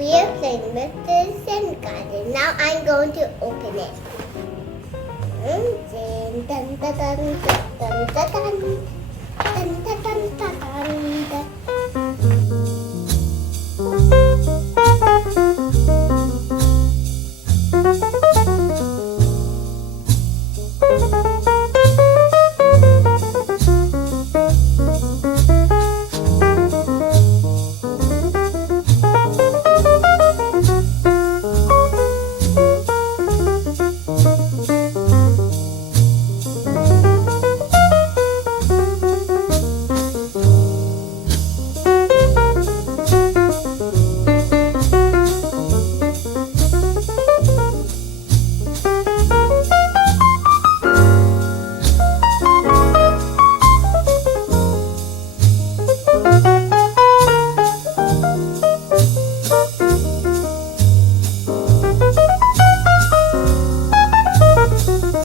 We are playing with the Zen Garden. Now I'm going to open it. Dun, dun, dun, dun, dun, dun, dun, dun, dun, dun, dun, dun, dun.